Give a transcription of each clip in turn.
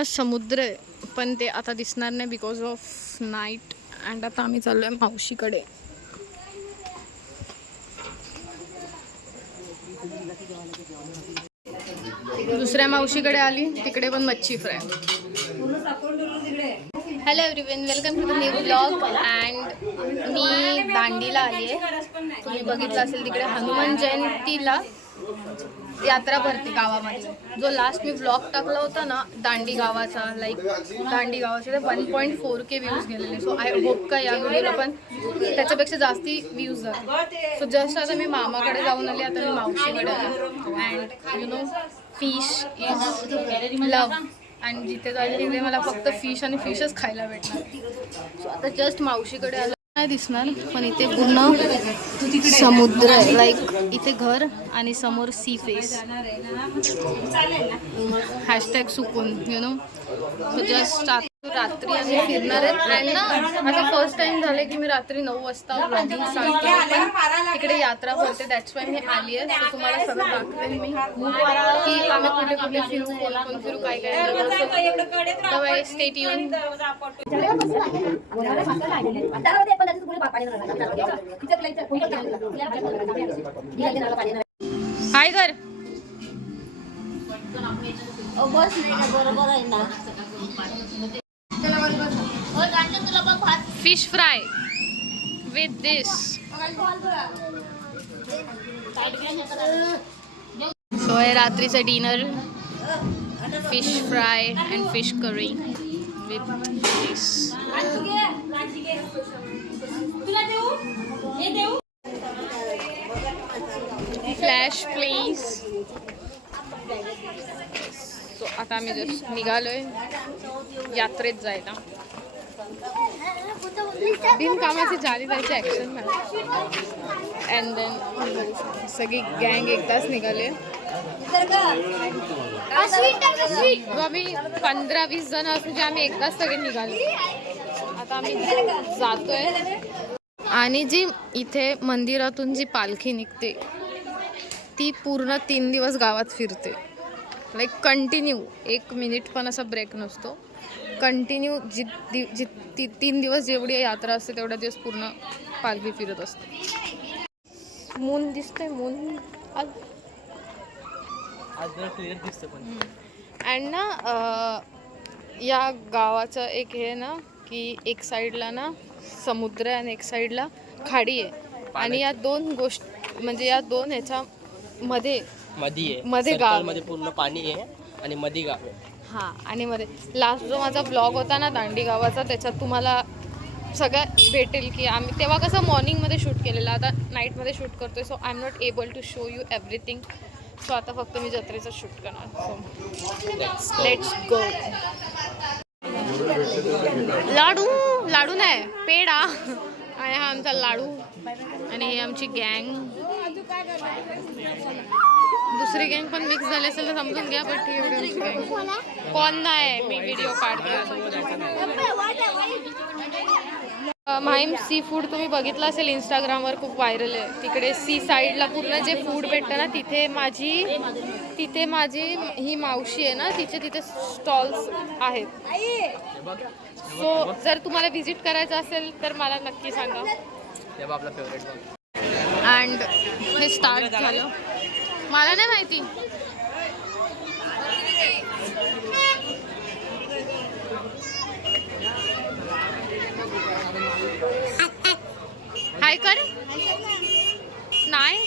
पूर्ण समुद्र आहे पण ते आता दिसणार नाही बिकॉज ऑफ नाईट अँड आता आम्ही चाललो आहे मावशीकडे. दुसऱ्या मावशीकडे आली तिकडे पण मच्छी fry hello everyone welcome to the new blog and मी दांडीला आली आहे तुम्ही बघितलं असेल तिकडे हनुमान जयंतीला. यात्रा भरते गावामध्ये. जो लास्ट मी ब्लॉग टाकला होता ना दांडी गावाचा लाईक दांडी गावाचा one point four K views गेलेले. सो आय होप का या व्हिडिओला पण त्याच्यापेक्षा जास्ती व्ह्यूज जाते सो जस्ट आता मी मामाकडे जाऊन आले आता मी मावशीकडे आले. And you know fish is love आणि जिथे जाईल तिथे मला फक्त फिश आणि फिशच खायला भेटणार. सो आता जस्ट मावशीकडे आलं. नाही दिसणार पण इथे पूर्ण समुद्र आहे. लाईक इथे घर आणि समोर सी फेस हॅशटॅग सुकून यु नो जस्ट रात्री आम्ही फिरणार आहेत आणि ना आता फर्स्ट टाइम झालं की मी रात्री नऊ वाजता ब्लॉगिंग सांगते पण तिकडे यात्रा भरते दॅट्स वाय मी आली आहे. सो तुम्हाला सगळं दाखवेन मी. की आम्ही कुठे कुठे फिरू कोण कोण फिरू काय काय स्टेट येऊन हाय कर बस नाही बरोबर आहे ना fish fry with this so आहे रात्रीचं dinner fish fry and fish curry with this flash please so आता आम्ही जस्ट निघालोय यात्रेत जायला. बिनकामाची झाली त्याची ॲक्शन अँड देन सगळी गँग एकदाच निघाले. आम्ही पंधरा वीस जण असू जे म्हणजे आम्ही एकदाच सगळे निघाले. आता आम्ही जातोय. आणि जी इथे मंदिरातून जी पालखी निघते ती पूर्ण तीन दिवस गावात फिरते. लाईक कंटिन्यू एक मिनिट पण असा ब्रेक नसतो. कंटिन्यू जी दि जी ती तीन दिवस जेवढी यात्रा असते तेवढ्या दिवस पूर्ण पालखी फिरत असते. मून मून दिसतं पण. अँड ना या गावाचं एक हे ना की एक साईडला ना समुद्र आहे आणि एक साईडला खाडी आहे. आणि या दोन गोष्ट म्हणजे या दोन ह्याच्या मध्ये मधी आहे. मध्ये गाव. मध्ये पूर्ण पाणी आहे आणि मधी गाव आहे. हां आणि मध्ये. लास्ट जो माझा ब्लॉग होता ना दांडी गावाचा त्याच्यात तुम्हाला सगळं भेटेल की आम्ही तेव्हा कसं मॉर्निंगमध्ये शूट केलेलं आता नाईटमध्ये शूट करतोय so I am not able to show you everything so आता फक्त मी जत्रेचं शूट करणार. So let's go laddu! Laddu नाही पेडा आणि हा आमचा लाडू. आणि ही आमची गँग. दुसरी गँग पण मिक्स झाली असेल तर समजून घ्या बट एवढी आमची गँग. कोण नाही मी व्हिडिओ काढतो माहीम सी फूड तुम्ही बघितलं असेल इंस्टाग्रामवर खूप व्हायरल आहे. तिकडे सी साईडला पूर्ण जे फूड भेटतं ना तिथे माझी तिथे माझी ही मावशी आहे ना तिचे तिथे स्टॉल्स आहेत. सो जर तुम्हाला व्हिजिट करायचं असेल तर मला नक्की सांगा. अँड हे स्टार्ट झालं. मला नाही माहिती. हाय कर? नाही?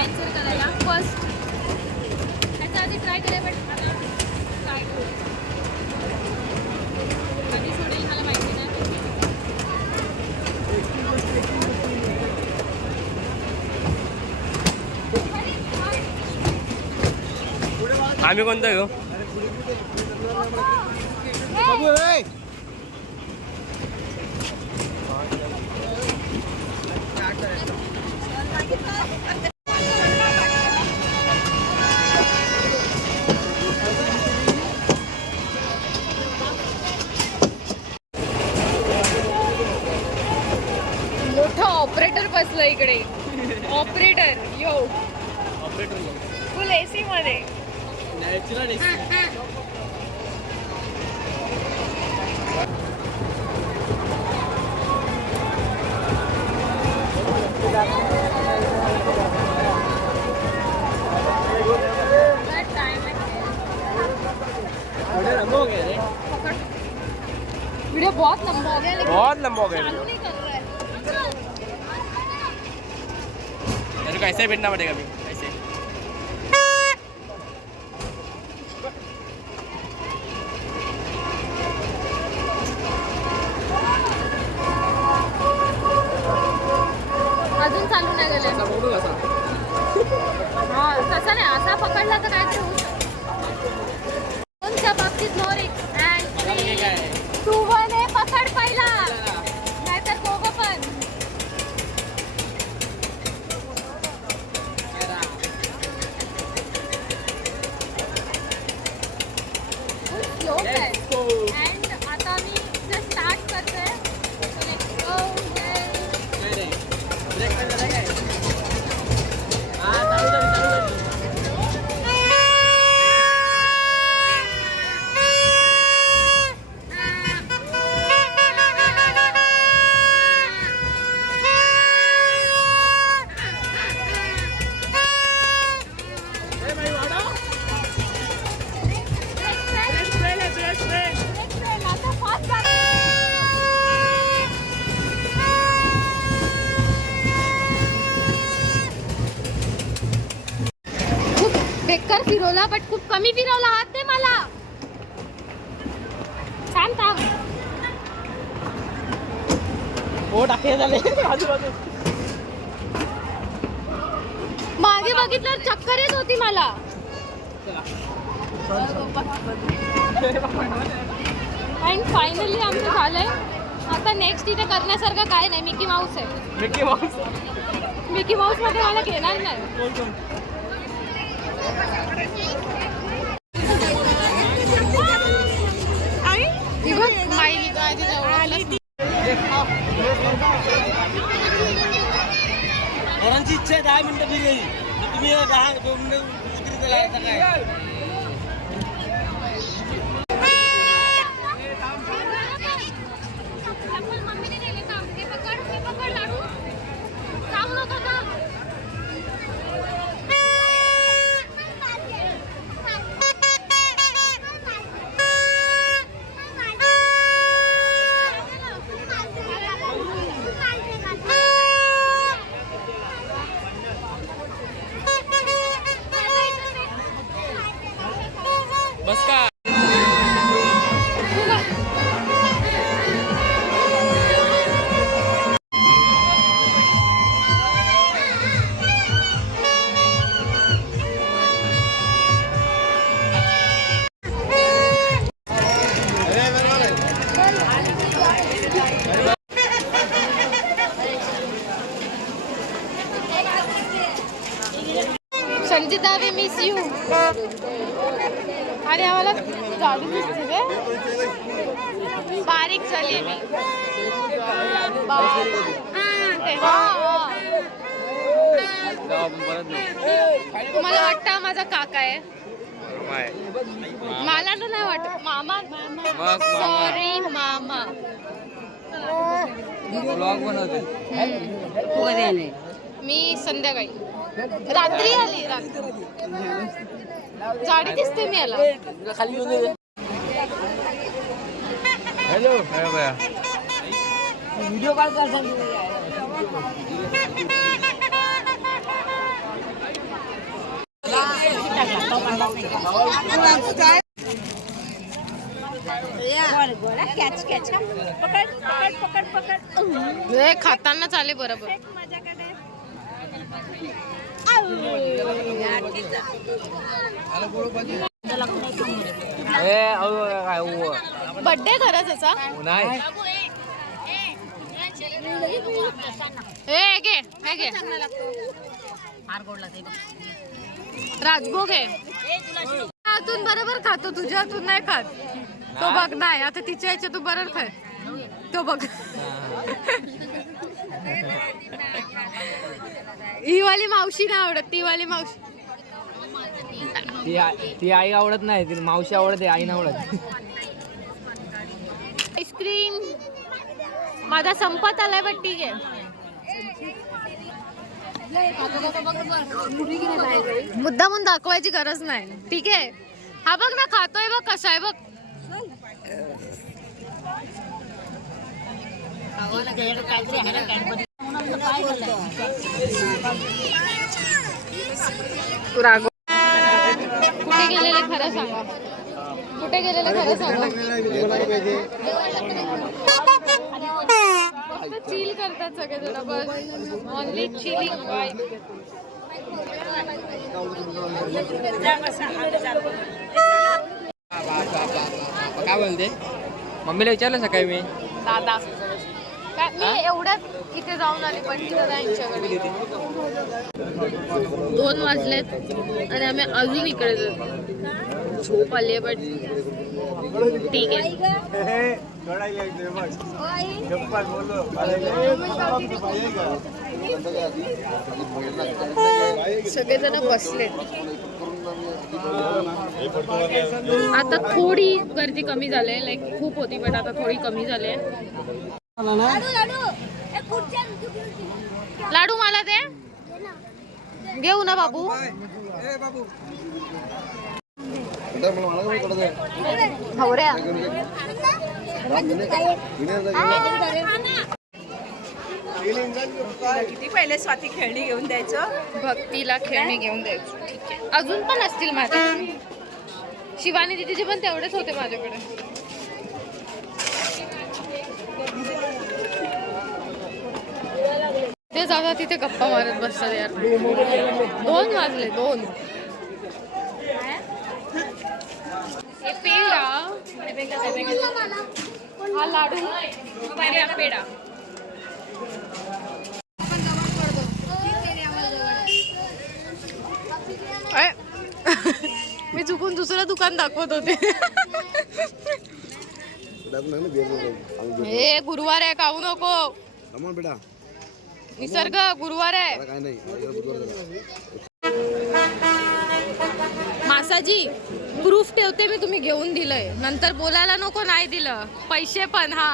ॲडव्हेंचर करायला. फर्स्ट ह्याच्या आधी ट्राय केलं बट आता ट्राय करू? कधी सोडेल मला माहिती नाही. आम्ही कोणतं घेऊ? इकडे. ऑपरेटर यो फुल एसी मध्ये. वीडियो बहुत लंबा हो गया लेकिन बहुत लंबा हो गया। को ऐसे बैठना पड़ेगा अभी ऐसे अजून चालू नाही गेले हा तसं नाही असा पकडला तर काय होऊ शकतं. दोनच्या बाबतीत रिक्स अँड टू बेकार बट खूप कमी फिरवला. हात दे मला. थांब थांब. हो टाके झाले. आजूबाजू. मागे बघितलं चक्कर येत होती मला. अँड फायनली आमचं झालंय. आता नेक्स्ट इथे करण्यासारखं काय नाही. मिकी माऊस आहे. मिकी माऊस मिकी माऊस मध्ये मला घेणार नाही. पोरांची इच्छा आहे दहा मिनिटं फिरेल तुम्ही दहा दोन मिनिटं उतरी काय? संजिता वी मिस यू आणि आम्हाला जाडू दिसते काय बारीक झाली मी. ते, तुम्हाला वाटतं हा माझा काका आहे? मला तर नाही वाटत. मामा? मामा. सॉरी मामा. ब्लॉग बनवते. मी संध्याकाळी. रात्री आली रात्री. जाडी दिसते मी याला. खाली हॅलो. व्हिडिओ कॉल कर कॅच कॅच पकड पकड पकड पकड हे खाताना चाले बरोबर. उ- बर्थडे खरंच याचा? नाही. हे हे राजभोग आहे. हातून बरोबर खातो तुझ्या हातून नाही खात. तो बघ नाही आता तिच्या याच्या तू बरोबर खाय. तो बघ. ही वाली मावशी नाही आवडत ती वाली मावशी. ती आ- ती आई आवडत नाही ती मावशी आवडते आई नाही आवडत. आईस्क्रीम. माझा संपत आलाय पण ठीक आहे. मुद्दा म्हणून दाखवायची गरज नाही. ठीक आहे. हा बघ ना खातोय बघ कसा आहे बघ. तू कुठे गेलेले खरं सांगा. कुठे गेलेले खरं सांगा. चिल करतात सगळे जण बस. ओनली चिलिंग बाय काय बोलते? मम्मीला विचारलं सकाळी मी? दादा. काय? मी एवढ्यात इथे जाऊन आले पण तिथं त्यांच्याकडे दोन वाजलेत आणि आम्ही अजून इकडे जातो. झोप आली आहे पण ठीक आहे. सगळेजण बसलेत. आता थोडी गर्दी कमी झाली आहे लाईक खूप होती पण आता थोडी कमी झाली लाडू लाडू. ए पुढच्या लाडू मला दे. घेऊ ना बाबू. हवऱ्या किती पहिले स्वाती खेळणी घेऊन द्यायचं? भक्तीला खेळणी घेऊन द्यायची. अजून पण असतील माझ्याकडे. शिवानी दिदीचे पण तेवढेच होते माझ्याकडे. जातात तिथे गप्पा मारत बसतात यार. दोन वाजले दोन. हे पेढा. हा लाडू. पेढा. मी चुकून दुसरं दुकान दाखवत होते. हे गुरुवार आहे खाऊ नको. बेटा निसर्ग गुरुवार आहे. काय नाही. मासाजी प्रूफ ठेवते मी तुम्ही घेऊन दिलंय. नंतर बोलायला नको नाही दिलं. पैसे पण हा.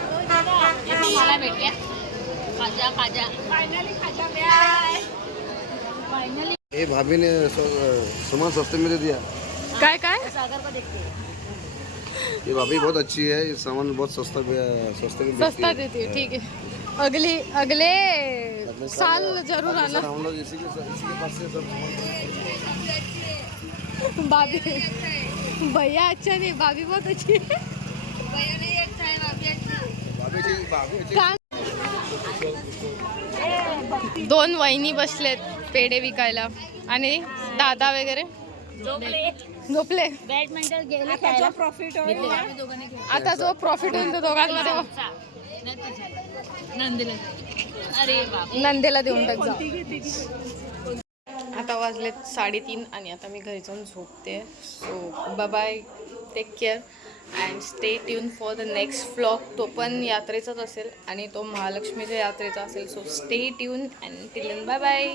मला भेटल्या खाजा खाजा. ये भाभी ने स- सामान सस्ते में दे दिया. काय काय? ये भाभी बहुत अच्छी है ये सामान बहुत सस्ता पे- सस्ते में सस्ता है। देती है ठीक है। अगली अगले साल जरूर आना। हम लोग इसी के इसी के पास से सब भाभी भैया अच्छा नहीं भाभी बहुत अच्छी है। भाभी अच्छी भाभी अच्छी। का- दोन वहिनी बसलेत पेढे विकायला. आणि दादा वगैरे? झोपले. बॅडमिंटन गेले त्याचा प्रॉफिट आता जो प्रॉफिट होईल तो दोघांमध्ये अरे बाप. नंदेला देऊन टाक जा आता वाजलेत साडेतीन आणि आता मी घरी जाऊन झोपते. So bye take care and stay tune for the next vlog तो पण यात्रेचाच असेल आणि तो महालक्ष्मीच्या यात्रेचा असेल. So stay tune and till bye bye